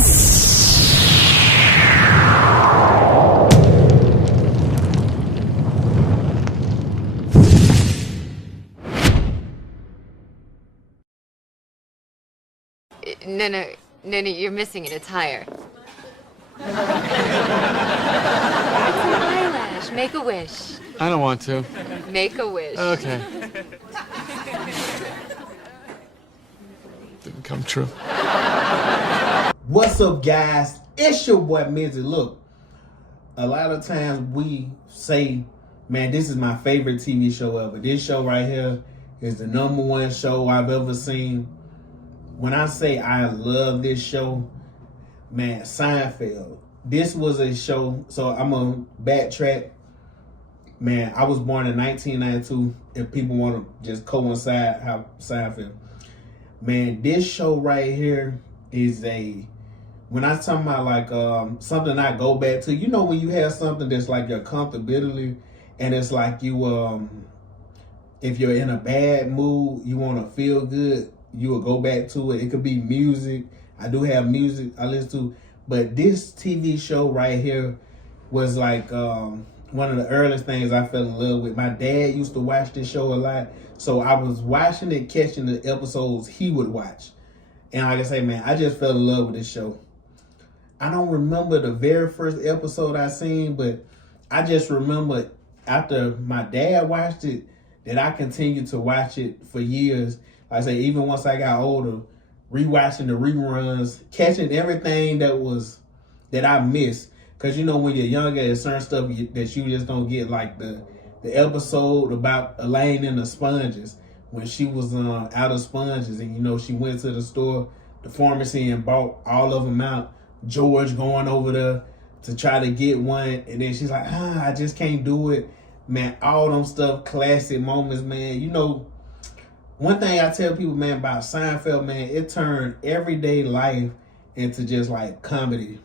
No, you're missing an attire. It's an eyelash. Make a wish. I don't want to. Make a wish. Okay. Didn't come true. What's up, guys? It's your boy Mizzy. Look, a lot of times we say, man, this is my favorite TV show ever. This show right here is the #1 show I've ever seen. When I say I love this show, man, Seinfeld. This was a show, so I'm going to backtrack. Man, I was born in 1992, if people want to just coincide how Seinfeld. Man, this show right here is when I talk about like something I go back to, you know when you have something that's like your comfortability, and it's like you, if you're in a bad mood, you want to feel good, you will go back to it. It could be music. I do have music I listen to, but this TV show right here was like one of the earliest things I fell in love with. My dad used to watch this show a lot, so I was watching it, catching the episodes he would watch. And like I say, man, I just fell in love with this show. I don't remember the very first episode I seen, but I just remember after my dad watched it, that I continued to watch it for years. Like I say, even once I got older, rewatching the reruns, catching everything that I missed. Because you know when you're younger, there's certain stuff that you just don't get, like the episode about Elaine and the sponges, when she was out of sponges, and you know she went to the store, the pharmacy, and bought all of them out. George going over there to try to get one, and then she's like, I just can't do it. Man, all them stuff, classic moments, man. You know, one thing I tell people, man, about Seinfeld, man, it turned everyday life into just like comedy.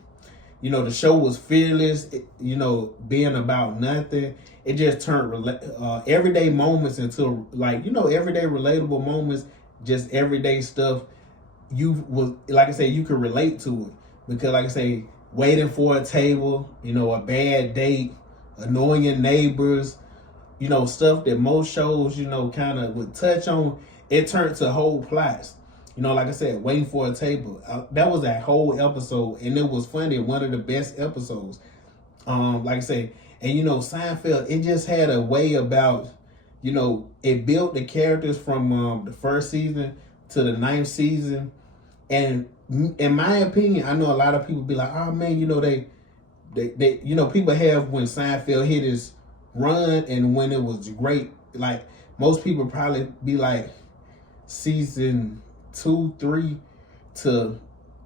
You know, the show was fearless, being about nothing. It just turned everyday moments into, like, everyday relatable moments, just everyday stuff. Like I say, you could relate to it. Because, like I say, waiting for a table, a bad date, annoying neighbors, stuff that most shows, kind of would touch on, it turned to whole plots. Like I said, waiting for a table. That was a whole episode, and it was funny. One of the best episodes. Like I say, and Seinfeld, it just had a way about, it built the characters from the first season to the 9th season. And in my opinion, I know a lot of people be like, oh man, they people have when Seinfeld hit his run and when it was great. Like most people probably be like season 2, 3 to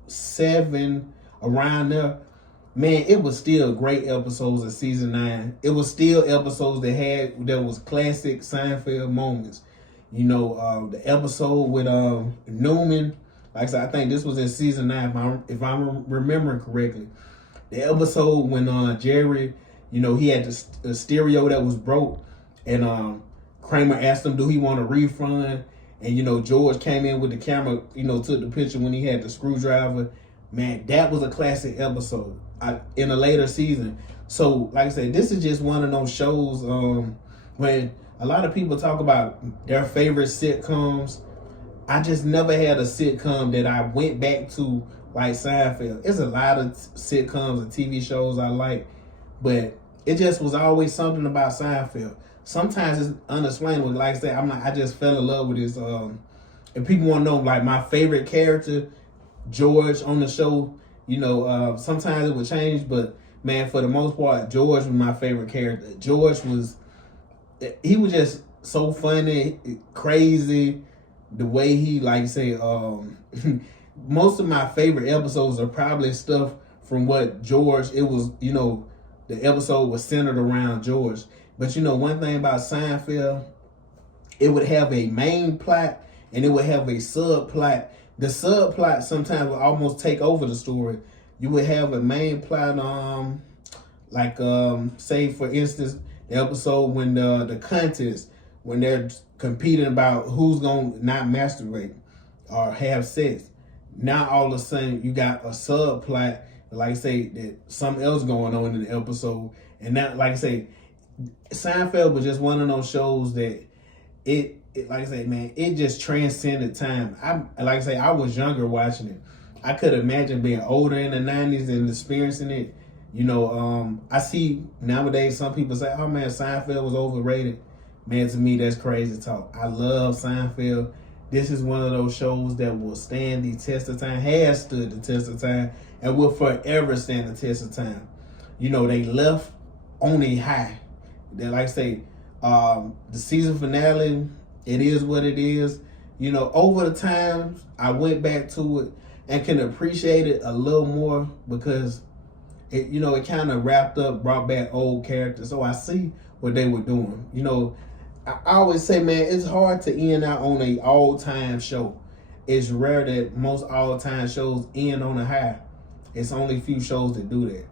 7, around there. Man, it was still great episodes of season 9. It was still episodes that was classic Seinfeld moments. The episode with Newman, like I said, I think this was in season 9, if I'm remembering correctly. The episode when Jerry, he had the stereo that was broke, and Kramer asked him, do he want a refund? And, George came in with the camera, took the picture when he had the screwdriver. Man, that was a classic episode in a later season. So, like I said, this is just one of those shows when a lot of people talk about their favorite sitcoms. I just never had a sitcom that I went back to like Seinfeld. There's a lot of sitcoms and TV shows I like, but it just was always something about Seinfeld. Sometimes it's unexplainable. Like I said, I just fell in love with this. If people want to know, like, my favorite character, George on the show, sometimes it would change, but man, for the most part, George was my favorite character. George was just so funny, crazy. The way he, like say, most of my favorite episodes are probably stuff from what George, it was, the episode was centered around George. But one thing about Seinfeld, it would have a main plot and it would have a subplot. The subplot sometimes would almost take over the story. You would have a main plot, say for instance, the episode when the contest, when they're competing about who's gonna not masturbate or have sex. Now all of a sudden you got a subplot, like I say, that something else going on in the episode. And now, like I say, Seinfeld was just one of those shows that it like I say, man, it just transcended time. I was younger watching it. I could imagine being older in the 90s and experiencing it. I see nowadays some people say, oh man, Seinfeld was overrated. Man, to me, that's crazy talk. I love Seinfeld. This is one of those shows that will stand the test of time, has stood the test of time, and will forever stand the test of time. They left on a high. Like I say, the season finale, it is what it is. Over the times, I went back to it and can appreciate it a little more because it kind of wrapped up, brought back old characters. So I see what they were doing. I always say, man, it's hard to end out on a all-time show. It's rare that most all-time shows end on a high. It's only a few shows that do that.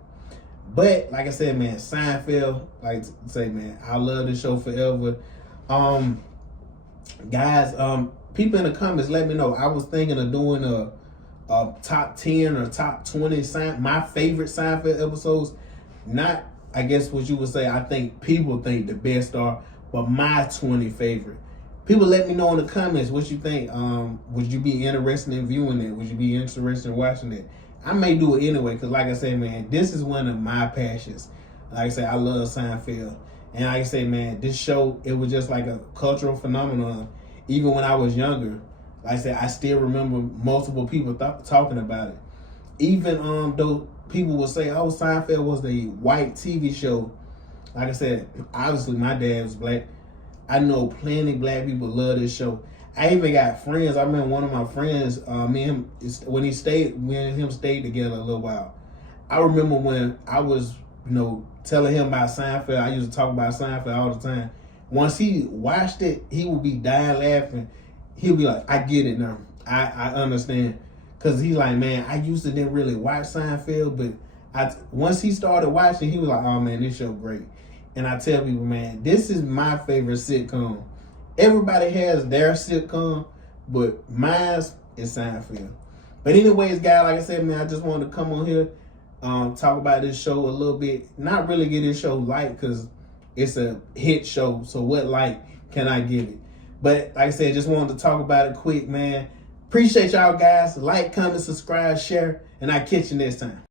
But like I said, man, Seinfeld, like I say, man, I love this show forever. Guys, people in the comments, let me know. I was thinking of doing a top 10 or top 20 my favorite Seinfeld episodes. Not, I guess what you would say, I think people think the best are, but my 20 favorite. People let me know in the comments what you think. Would you be interested in viewing it? Would you be interested in watching it? I may do it anyway, because like I said, man, this is one of my passions. Like I said, I love Seinfeld. And like I say, man, this show, it was just like a cultural phenomenon. Even when I was younger, like I said, I still remember multiple people talking about it. Even though people would say, oh, Seinfeld was the white TV show. Like I said, obviously my dad was black. I know plenty of black people love this show. I even got friends. I remember one of my friends, me and him, when he stayed, me and him stayed together a little while. I remember when I was, telling him about Seinfeld. I used to talk about Seinfeld all the time. Once he watched it, he would be dying laughing. He'll be like, I get it now. I understand. Because he's like, man, I used to didn't really watch Seinfeld, but once he started watching, he was like, oh man, this show great. And I tell people, man, this is my favorite sitcom. Everybody has their sitcom, but mine is Seinfeld. But anyways, guys, like I said, man, I just wanted to come on here, talk about this show a little bit. Not really get this show light because it's a hit show. So what light can I give it? But like I said, just wanted to talk about it quick, man. Appreciate y'all guys. Like, comment, subscribe, share, and I'll catch you next time.